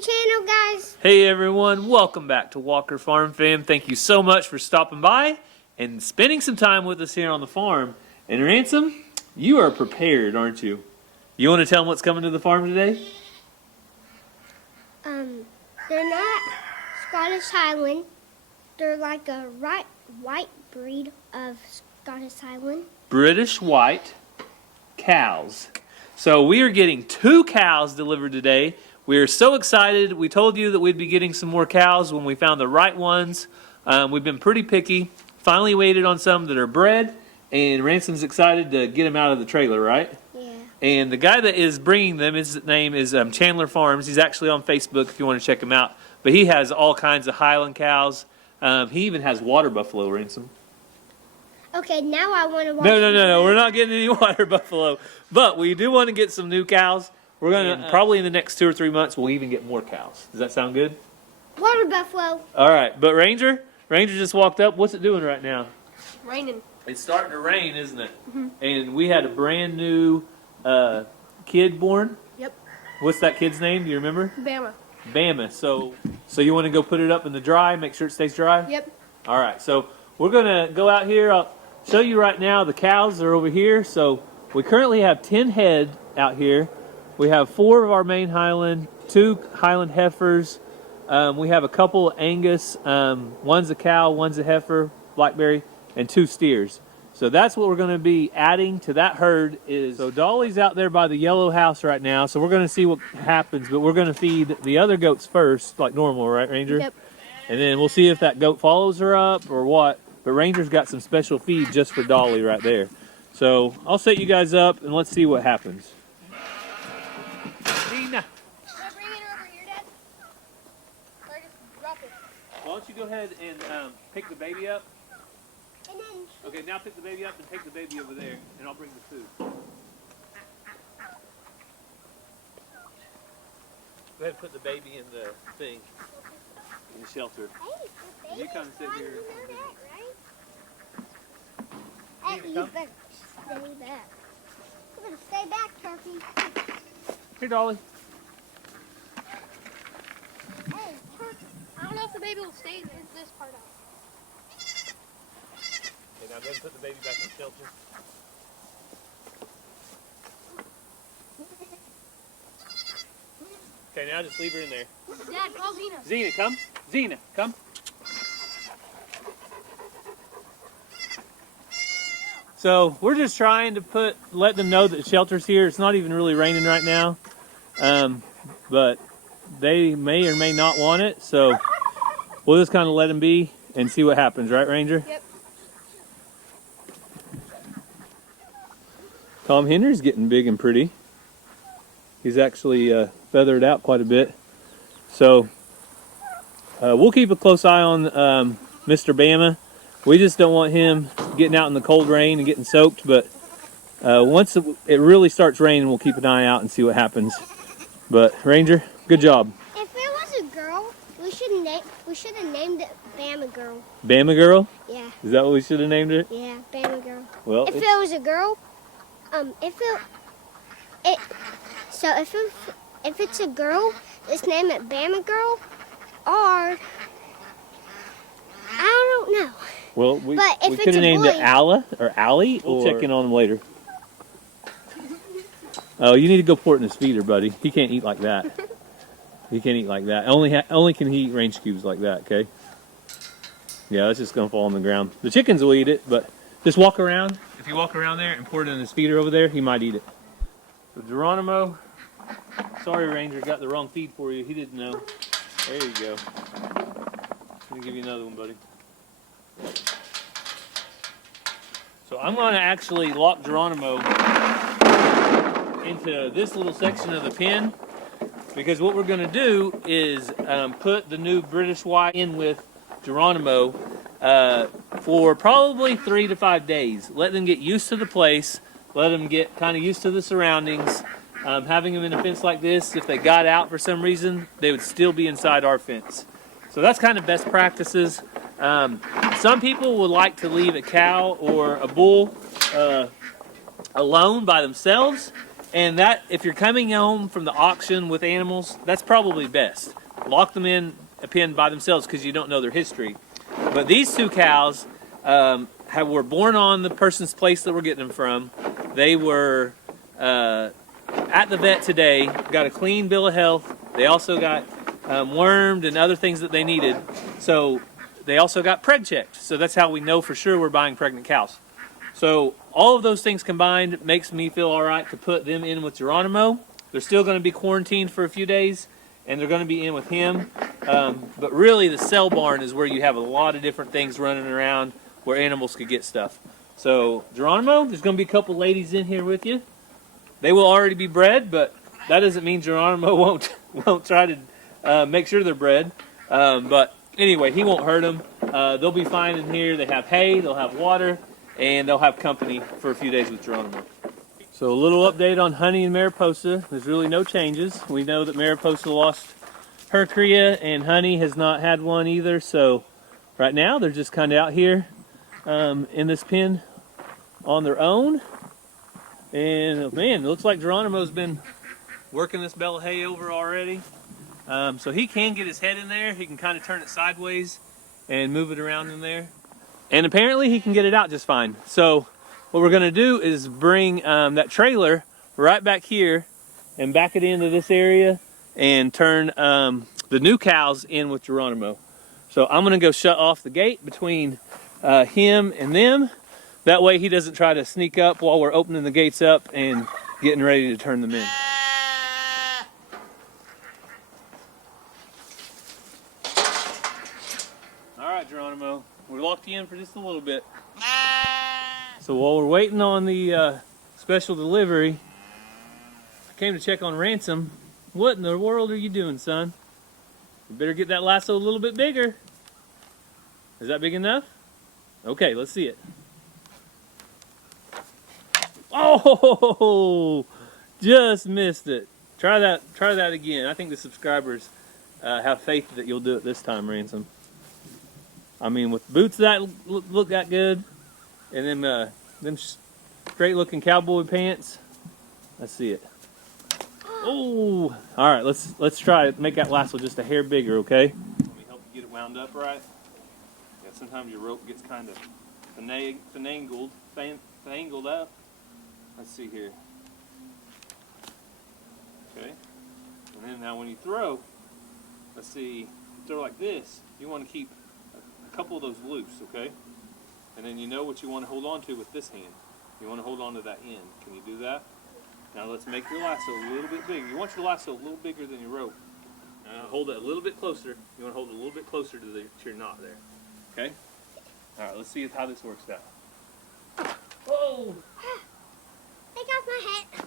channel, guys. Hey everyone, welcome back to Walker Farm Fam. Thank you so much for stopping by and spending some time with us here on the farm. And Ransom, you are prepared, aren't you? You want to tell them what's coming to the farm today? They're not Scottish Highland. They're like a white breed of Scottish Highland. British white cows. So we are getting 2 cows delivered today. We are so excited. We told you that we'd be getting some more cows when we found the right ones. We've been pretty picky. Finally waited on some that are bred, and Ransom's excited to get them out of the trailer, right? Yeah. And the guy that is bringing them, his name is Chandler Farms. He's actually on Facebook if you want to check him out. But he has all kinds of Highland cows. He even has water buffalo, Ransom. Okay, now I want to watch. No. We're not getting any water buffalo. But we do want to get some new cows. We're going to, probably in the next 2 or 3 months, we'll even get more cows. Does that sound good? Water buffalo. All right. But Ranger just walked up. What's it doing right now? Raining. It's starting to rain, isn't it? Mm-hmm. And we had a brand new kid born. Yep. What's that kid's name? Do you remember? Bama. So you want to go put it up in the dry, make sure it stays dry? Yep. All right. So we're going to go out here. I'll show you right now. The cows are over here. So we currently have 10 head out here. We have 4 of our main Highland, 2 Highland heifers. We have a couple Angus. One's a cow, one's a heifer, blackberry, and 2 steers. So that's what we're going to be adding to that herd. So Dolly's out there by the yellow house right now. So we're going to see what happens, but we're going to feed the other goats first, like normal, right, Ranger? Yep. And then we'll see if that goat follows her up or what. But Ranger's got some special feed just for Dolly right there. So I'll set you guys up and let's see what happens. Nina. Should I bring it over here, Dad? Or just drop it? Why don't you go ahead and pick the baby up? And then. Okay, now pick the baby up and take the baby over there, and I'll bring the food. Go ahead and put the baby in the thing, in the shelter. Hey, You come sit here. You know that, right? Hey, you better stay back. You better stay back, Turkey. Here, Dolly. Hey, Turkey. I don't know if the baby will stay in this part out. Okay, now go ahead and put the baby back in the shelter. Okay, now just leave her in there. Dad, call Zena. Zena, come. Zena, come. So we're just trying to let them know that the shelter's here. It's not even really raining right now, but they may or may not want it. So we'll just kind of let them be and see what happens, right, Ranger? Yep. Tom Henry's getting big and pretty. He's actually feathered out quite a bit. So we'll keep a close eye on Mr. Bama. We just don't want him getting out in the cold rain and getting soaked, but once it really starts raining, we'll keep an eye out and see what happens. But Ranger, good job. If it was a girl, we should have named it Bama Girl. Bama Girl? Yeah. Is that what we should have named it? Yeah, Bama Girl. Well, if it was a girl, if it's a girl, let's name it Bama Girl, or I don't know. Well, we But could have named it Alla or Allie. We'll check in on him later. Oh, you need to go pour it in his feeder, buddy. He can't eat like that. He can't eat like that. Only can he eat range cubes like that, okay? Yeah, that's just going to fall on the ground. The chickens will eat it, but just walk around. If you walk around there and pour it in his feeder over there, he might eat it. So Geronimo, sorry Ranger, got the wrong feed for you. He didn't know. There you go. Let me give you another one, buddy. So I'm going to actually lock Geronimo into this little section of the pen, because what we're going to do is put the new British White in with Geronimo for probably 3 to 5 days. Let them get used to the place, let them get kind of used to the surroundings. Having them in a fence like this, if they got out for some reason, they would still be inside our fence. So that's kind of best practices. Some people would like to leave a cow or a bull alone by themselves And that, if you're coming home from the auction with animals, that's probably best. Lock them in a pen by themselves because you don't know their history. But these two cows were born on the person's place that we're getting them from. They were at the vet today, got a clean bill of health. They also got wormed and other things that they needed. So they also got preg checked. So that's how we know for sure we're buying pregnant cows. So all of those things combined makes me feel all right to put them in with Geronimo. They're still going to be quarantined for a few days, and they're going to be in with him. But really, the cell barn is where you have a lot of different things running around where animals could get stuff. So Geronimo, there's going to be a couple ladies in here with you. They will already be bred, but that doesn't mean Geronimo won't try to make sure they're bred. But anyway, he won't hurt them. They'll be fine in here. They have hay, they'll have water, and they'll have company for a few days with Geronimo. So a little update on Honey and Mariposa. There's really no changes. We know that Mariposa lost her cria and Honey has not had one either. So right now they're just kind of out here in this pen on their own. And man, it looks like Geronimo's been working this bale of hay over already. So he can get his head in there. He can kind of turn it sideways and move it around in there. And apparently he can get it out just fine. So what we're gonna do is bring that trailer right back here and back it into this area and turn the new cows in with Geronimo. So I'm gonna go shut off the gate between him and them. That way he doesn't try to sneak up while we're opening the gates up and getting ready to turn them in. All right, Geronimo, we locked you in for just a little bit. So while we're waiting on the special delivery, I came to check on Ransom. What in the world are you doing, son? You better get that lasso a little bit bigger. Is that big enough? Okay, let's see it. Oh, just missed it. Try that again. I think the subscribers have faith that you'll do it this time, Ransom. I mean, with boots that look that good, and them straight looking cowboy pants. Let's see it. Oh, all right. Let's try to make that lasso just a hair bigger, okay? Let me help you get it wound up right. Yeah, sometimes your rope gets kind of finagled up. Let's see here. Okay. And then now when you throw, let's see, you throw like this, you want to keep a couple of those loose, okay? And then you know what you want to hold on to with this hand. You want to hold on to that end. Can you do that? Now let's make your lasso a little bit bigger. You want your lasso a little bigger than your rope. Now hold it a little bit closer. You want to hold it a little bit closer to your knot there. Okay? All right, let's see how this works out. Whoa! Take off my hat.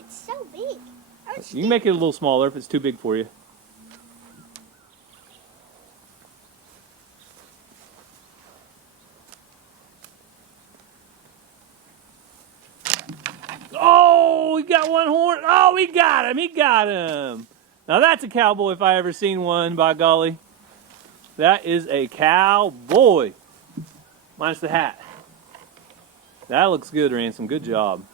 It's so big. You can make it a little smaller if it's too big for you. Oh, he got one horn. Oh, he got him. He got him. Now that's a cowboy if I ever seen one, by golly. That is a cowboy. Minus the hat. That looks good, Ransom. Good job.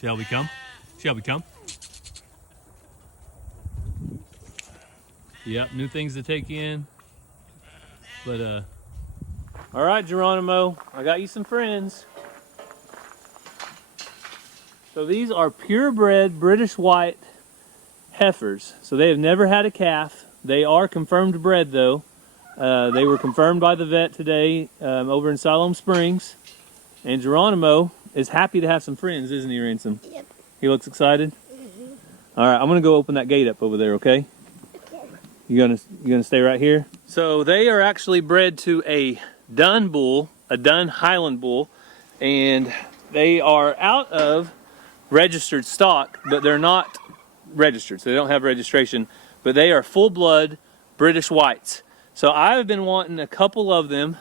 Shall we come? Shall we come? Yep, new things to take in. But all right, Geronimo, I got you some friends. So these are purebred British white heifers. So they have never had a calf. They are confirmed bred though. They were confirmed by the vet today over in Siloam Springs. And Geronimo is happy to have some friends, isn't he, Ransom? Yep. He looks excited? All right, I'm gonna go open that gate up over there, okay? You gonna stay right here? So they are actually bred to a dun bull, a dun Highland bull, and they are out of registered stock, but they're not registered, so they don't have registration, but they are full-blood British whites. So I've been wanting a couple of them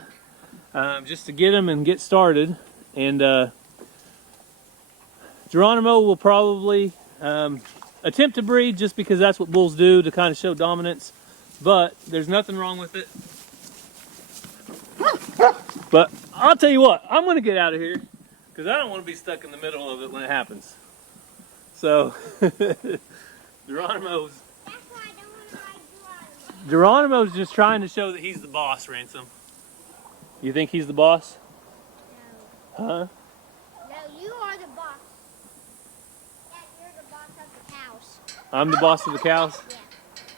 just to get them and get started, and Geronimo will probably attempt to breed just because that's what bulls do to kind of show dominance, but there's nothing wrong with it. But I'll tell you what, I'm going to get out of here because I don't want to be stuck in the middle of it when it happens. So Geronimo's just trying to show that he's the boss, Ransom. You think he's the boss? No. Huh? No, you are the boss. Dad, you're the boss of the cows. I'm the boss of the cows? Yeah.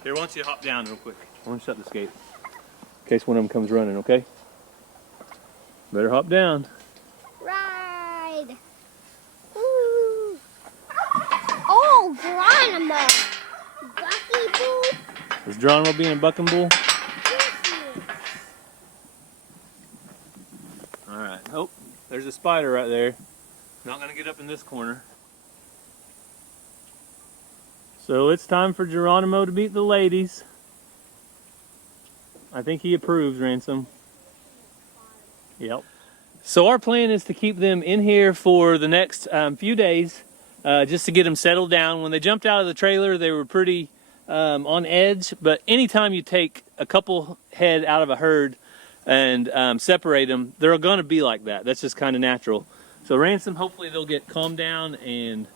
Here, why don't you hop down real quick? I want to shut this gate in case one of them comes running, okay? Better hop down. Ride. Woo. Oh, Geronimo. Bucky Boo. Is Geronimo being a bucking bull? Alright. Oh, there's a spider right there. Not going to get up in this corner. So it's time for Geronimo to meet the ladies. I think he approves, Ransom. Yep. So our plan is to keep them in here for the next few days, just to get them settled down. When they jumped out of the trailer, they were pretty on edge, but anytime you take a couple head out of a herd and separate them, they're going to be like that. That's just kind of natural. So Ransom, hopefully they'll get calmed down and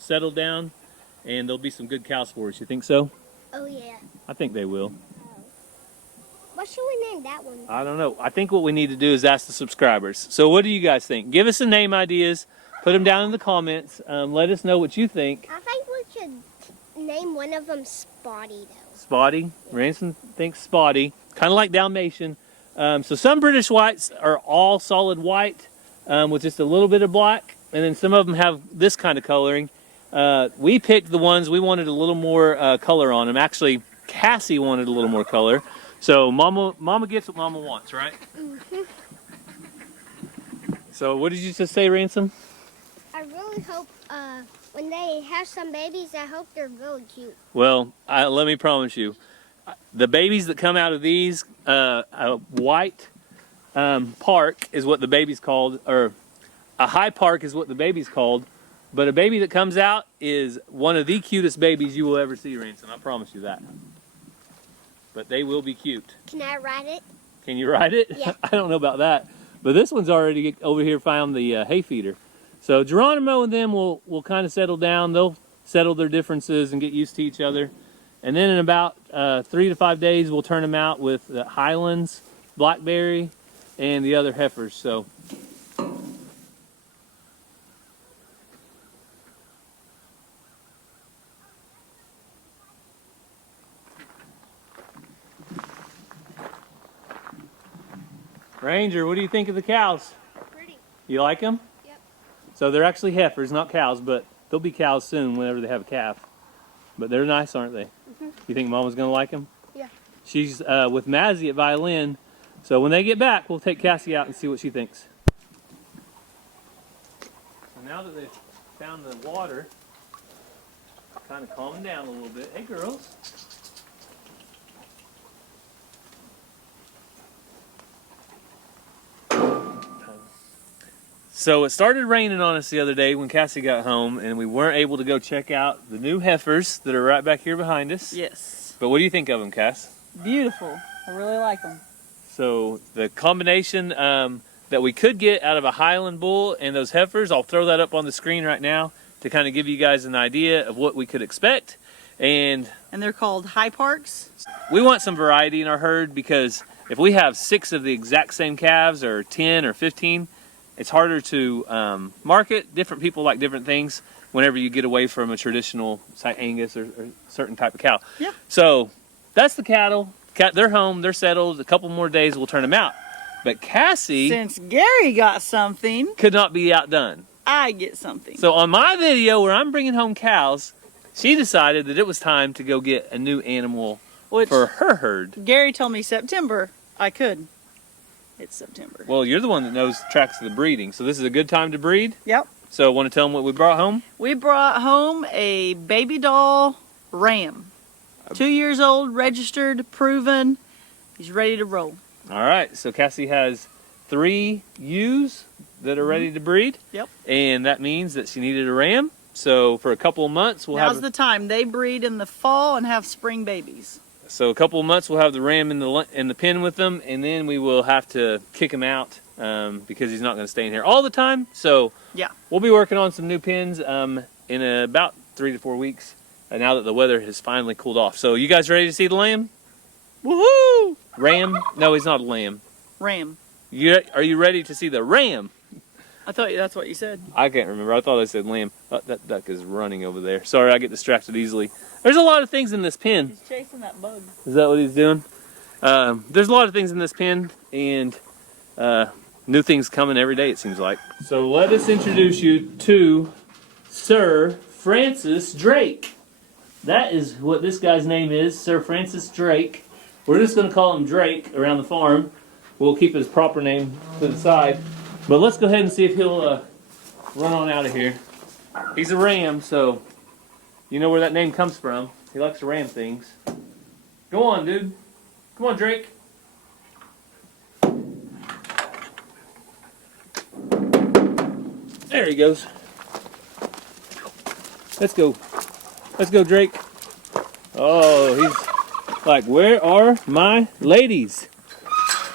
settled down, and there'll be some good cows for us. You think so? Oh, yeah. I think they will. What should we name that one? I don't know. I think what we need to do is ask the subscribers. So what do you guys think? Give us some name ideas. Put them down in the comments. Let us know what you think. I think we should name one of them Spotty, though. Spotty. Ransom thinks Spotty. Kind of like Dalmatian. So some British whites are all solid white with just a little bit of black. And then some of them have this kind of coloring. We picked the ones we wanted a little more color on them. Actually, Cassie wanted a little more color. So Mama gets what Mama wants, right? Mm-hmm. So what did you just say, Ransom? I really hope when they have some babies, I hope they're really cute. Well, let me promise you, the babies that come out of these, a white park is what the baby's called, or a high park is what the baby's called, but a baby that comes out is one of the cutest babies you will ever see, Ransom. I promise you that. But they will be cute. Can I ride it? Can you ride it? Yeah. I don't know about that. But this one's already over here found the hay feeder. So Geronimo and them will kind of settle down. They'll settle their differences and get used to each other. And then in about 3 to 5 days, we'll turn them out with the Highlands, Blackberry, and the other heifers. So Ranger, what do you think of the cows? Pretty. You like them? Yep. So they're actually heifers, not cows, but they'll be cows soon whenever they have a calf. But they're nice, aren't they? Mm-hmm. You think Mama's going to like them? Yeah. She's with Mazzy at violin, so when they get back, we'll take Cassie out and see what she thinks. So now that they've found the water, kind of calming down a little bit. Hey, girls. So it started raining on us the other day when Cassie got home, and we weren't able to go check out the new heifers that are right back here behind us. Yes. But what do you think of them, Cass? Beautiful. I really like them. So the combination that we could get out of a Highland bull and those heifers, I'll throw that up on the screen right now to kind of give you guys an idea of what we could expect. And and they're called high parks. We want some variety in our herd because if we have 6 of the exact same calves or 10 or 15, it's harder to market. Different people like different things whenever you get away from a traditional Angus or certain type of cow. Yeah. So that's the cattle. They're home, they're settled. A couple more days we'll turn them out. But Cassie, Since Gary got something, could not be outdone. I get something. So on my video where I'm bringing home cows, she decided that it was time to go get a new animal Which for her herd. Gary told me September. I could. It's September. Well, you're the one that knows tracks of the breeding, so this is a good time to breed. Yep. So want to tell them what we brought home? We brought home a baby doll ram. 2 years old, registered, proven. He's ready to roll. All right, so Cassie has 3 ewes that are ready to breed. Yep. And that means that she needed a ram. So for a couple of months we'll Now's have the time. They breed in the fall and have spring babies. So a couple of months we'll have the ram in the pen with them, and then we will have to kick him out because he's not going to stay in here all the time. So Yeah. we'll be working on some new pens in about 3 to 4 weeks. Now that the weather has finally cooled off. So you guys ready to see the lamb? Woohoo! Ram? No, he's not a lamb. Ram. Are you ready to see the ram? I thought that's what you said. I can't remember. I thought I said lamb. Oh, that duck is running over there. Sorry, I get distracted easily. There's a lot of things in this pen. He's chasing that bug. Is that what he's doing? There's a lot of things in this pen, and new things coming every day, it seems like. So let us introduce you to Sir Francis Drake. That is what this guy's name is, Sir Francis Drake. We're just going to call him Drake around the farm. We'll keep his proper name to the side. But let's go ahead and see if he'll run on out of here. He's a ram, so you know where that name comes from. He likes to ram things. Go on, dude. Come on, Drake. There he goes. Let's go. Let's go, Drake. Oh, he's like, where are my ladies?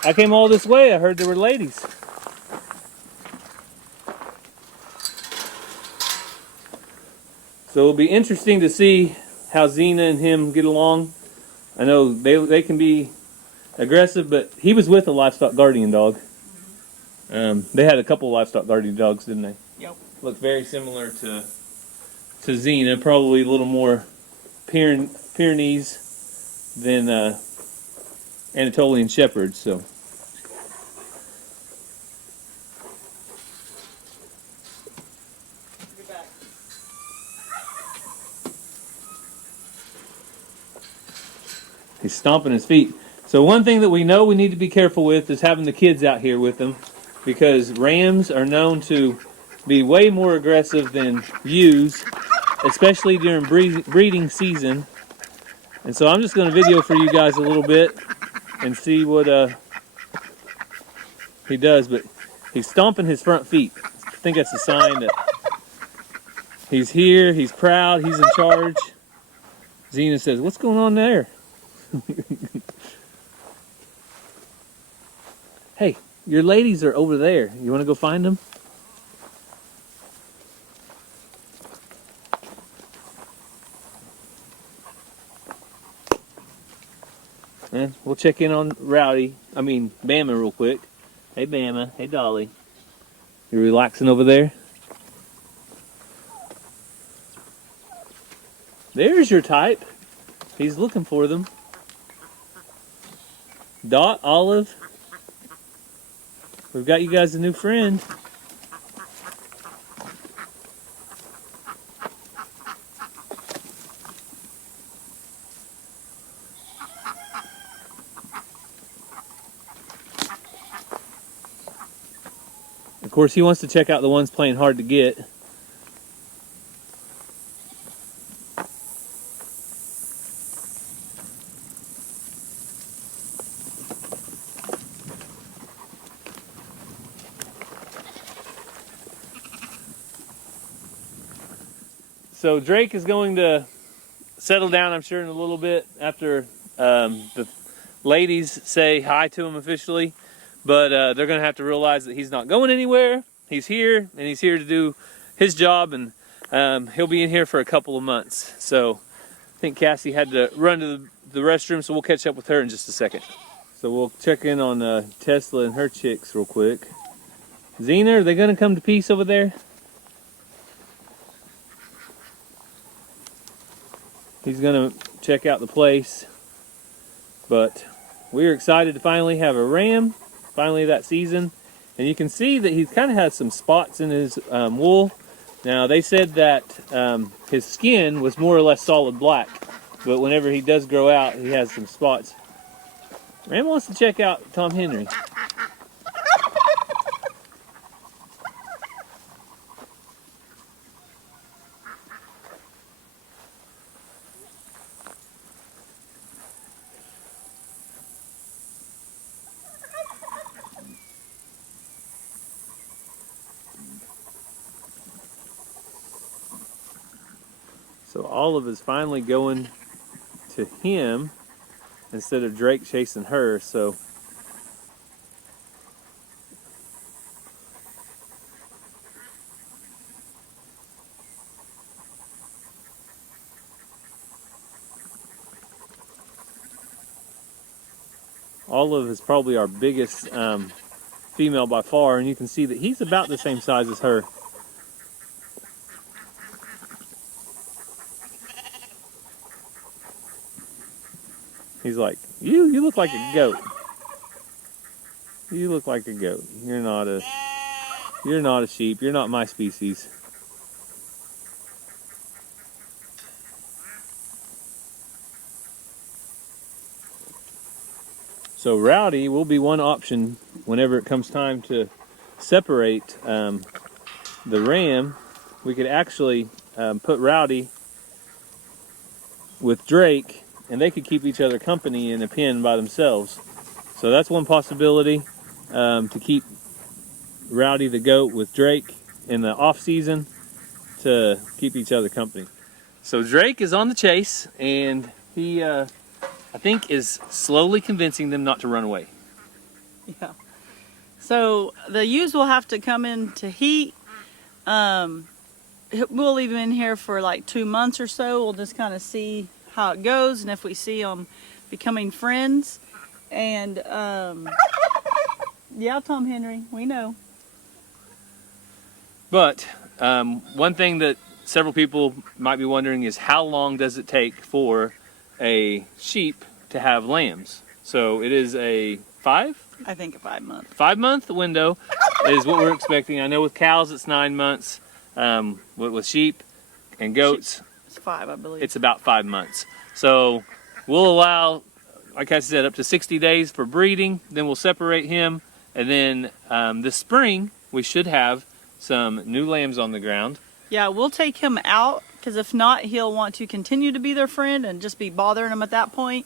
I came all this way. I heard there were ladies. So it'll be interesting to see how Xena and him get along. I know they can be aggressive, but he was with a livestock guardian dog. They had a couple of livestock guardian dogs, didn't they? Yep. Look very similar to Xena, probably a little more Pyrenees than Anatolian Shepherds. So. He's stomping his feet. So one thing that we know we need to be careful with is having the kids out here with them, because rams are known to be way more aggressive than ewes, especially during breeding season. And so I'm just going to video for you guys a little bit and see what he does. But he's stomping his front feet. I think that's a sign that he's here, he's proud, he's in charge. Xena says, "What's going on there?" Hey, your ladies are over there. You want to go find them? And we'll check in on Bama real quick. Hey Bama, hey Dolly. You relaxing over there? There's your type. He's looking for them. Dot, Olive. We've got you guys a new friend. Of course, he wants to check out the ones playing hard to get. So Drake is going to settle down, I'm sure, in a little bit after the ladies say hi to him officially. But they're going to have to realize that he's not going anywhere. He's here, and he's here to do his job, and he'll be in here for a couple of months. So think Cassie had to run to the restroom, so we'll catch up with her in just a second. So we'll check in on Tesla and her chicks real quick. Xena, are they gonna come to peace over there? He's gonna check out the place, but we're excited to finally have a ram, finally that season. And you can see that he's kind of has some spots in his wool. Now they said that his skin was more or less solid black, but whenever he does grow out, he has some spots. Ram wants to check out Tom Henry. So Olive is finally going to him instead of Drake chasing her. So Olive is probably our biggest female by far, and you can see that he's about the same size as her. He's like, you look like a goat. You look like a goat. You're not a sheep. You're not my species. So Rowdy will be one option whenever it comes time to separate the ram. We could actually put Rowdy with Drake, and they could keep each other company in a pen by themselves. So that's one possibility, to keep Rowdy the goat with Drake in the off season to keep each other company. So Drake is on the chase, and he, I think, is slowly convincing them not to run away. Yeah. So the ewes will have to come into heat. We'll leave them in here for like 2 months or so. We'll just kind of see how it goes, and if we see them becoming friends. And yeah, Tom Henry, we know. But one thing that several people might be wondering is how long does it take for a sheep to have lambs? So it is a I think a 5 month. 5 month window is what we're expecting. I know with cows it's 9 months. With sheep and goats, It's 5, I believe. it's about 5 months. So we'll allow, like I said, up to 60 days for breeding. Then we'll separate him, and then this spring we should have some new lambs on the ground. Yeah, we'll take him out, because if not, he'll want to continue to be their friend and just be bothering them at that point.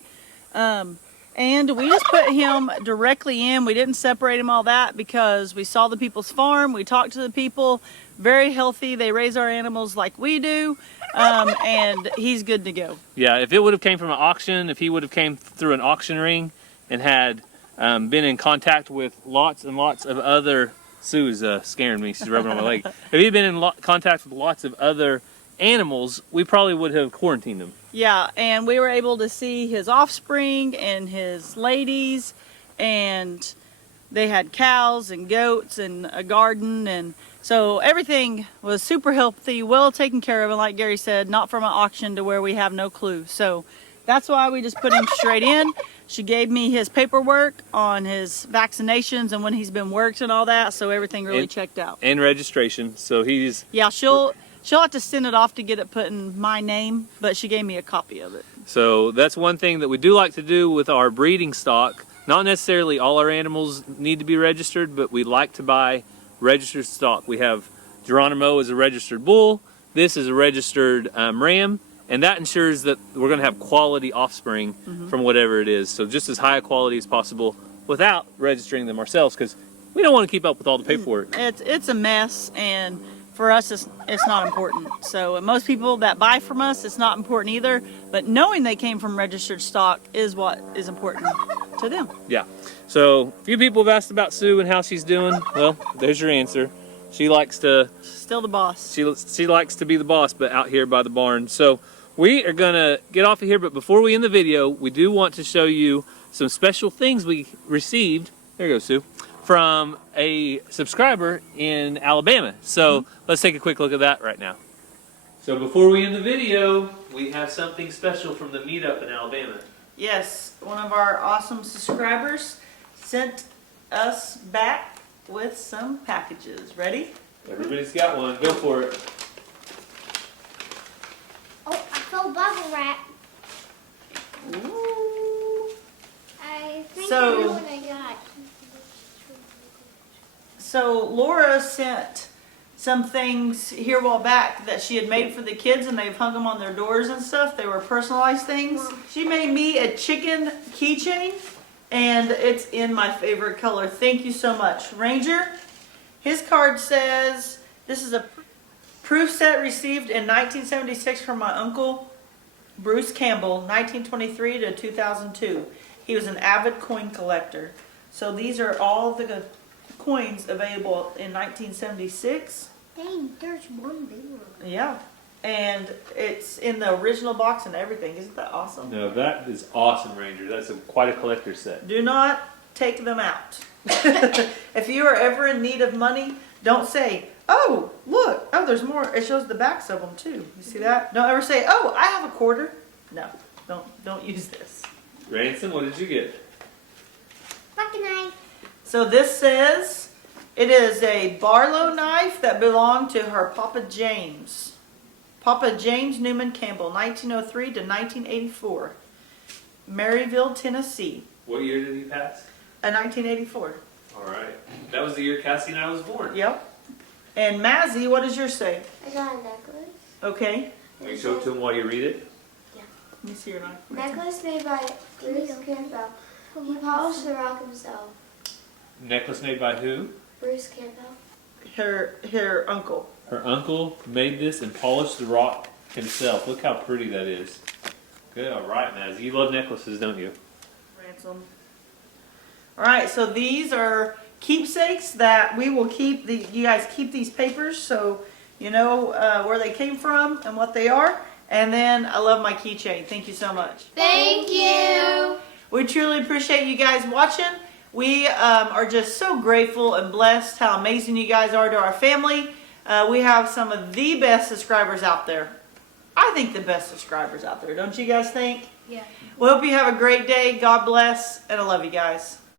And we just put him directly in. We didn't separate him all that because we saw the people's farm. We talked to the people. Very healthy. They raise our animals like we do. And he's good to go. Yeah, if it would have came from an auction, if he would have came through an auction ring and had been in contact with lots and lots of other... Sue's scaring me. She's rubbing on my leg. If he'd been in contact with lots of other animals, we probably would have quarantined him. Yeah, and we were able to see his offspring and his ladies, and they had cows and goats and a garden, and so everything was super healthy, well taken care of, and like Gary said, not from an auction to where we have no clue. So that's why we just put him straight in. She gave me his paperwork on his vaccinations and when he's been worked and all that, so everything really checked out. And registration, so he's... Yeah, she'll have to send it off to get it put in my name, but she gave me a copy of it. So that's one thing that we do like to do with our breeding stock. Not necessarily all our animals need to be registered, but we like to buy registered stock. We have Geronimo as a registered bull. This is a registered ram. And that ensures that we're going to have quality offspring from whatever it is. So just as high a quality as possible without registering them ourselves, because we don't want to keep up with all the paperwork. It's a mess, and for us it's not important. So most people that buy from us, it's not important either. But knowing they came from registered stock is what is important to them. Yeah. So a few people have asked about Sue and how she's doing. Well, there's your answer. She likes to... Still the boss. She likes to be the boss, but out here by the barn. So we are gonna get off of here, but before we end the video, we do want to show you some special things we received. There you go, Sue. From a subscriber in Alabama. So let's take a quick look at that right now. So before we end the video, we have something special from the meetup in Alabama. Yes, one of our awesome subscribers sent us back with some packages. Ready? Everybody's got one. Go for it. Oh, I feel bubble wrap. Ooh. I think So- I know what I got. So Laura sent some things here a while back that she had made for the kids, and they've hung them on their doors and stuff. They were personalized things. She made me a chicken keychain, and it's in my favorite color. Thank you so much. Ranger, his card says, this is a proof set received in 1976 from my uncle, Bruce Campbell, 1923 to 2002. He was an avid coin collector. So these are all the coins available in 1976. Dang, there's one big one. Yeah. And it's in the original box and everything. Isn't that awesome? No, that is awesome, Ranger. That's quite a collector's set. Do not take them out. If you are ever in need of money, don't say, oh, look, oh, there's more. It shows the backs of them too. You see that? Don't ever say, oh, I have a quarter. No, don't use this. Ransom, what did you get? Bucket knife. So this says it is a Barlow knife that belonged to her Papa James. Papa James Newman Campbell, 1903 to 1984. Maryville, Tennessee. What year did he pass? 1984. All right. That was the year Cassie and I was born. Yep. And Mazzy, what does yours say? I got a necklace. Okay. Will you show it to him while you read it? Let me see your knife. Necklace made by Bruce Campbell. He polished the rock himself. Necklace made by who? Bruce Campbell. Her uncle. Her uncle made this and polished the rock himself. Look how pretty that is. Good. All right, Maz. You love necklaces, don't you? Ransom. All right, so these are keepsakes that we will keep. You guys keep these papers so you know where they came from and what they are. And then I love my keychain. Thank you so much. Thank you. We truly appreciate you guys watching. We are just so grateful and blessed how amazing you guys are to our family. We have some of the best subscribers out there. I think the best subscribers out there. Don't you guys think? Yeah. We hope you have a great day. God bless. And I love you guys.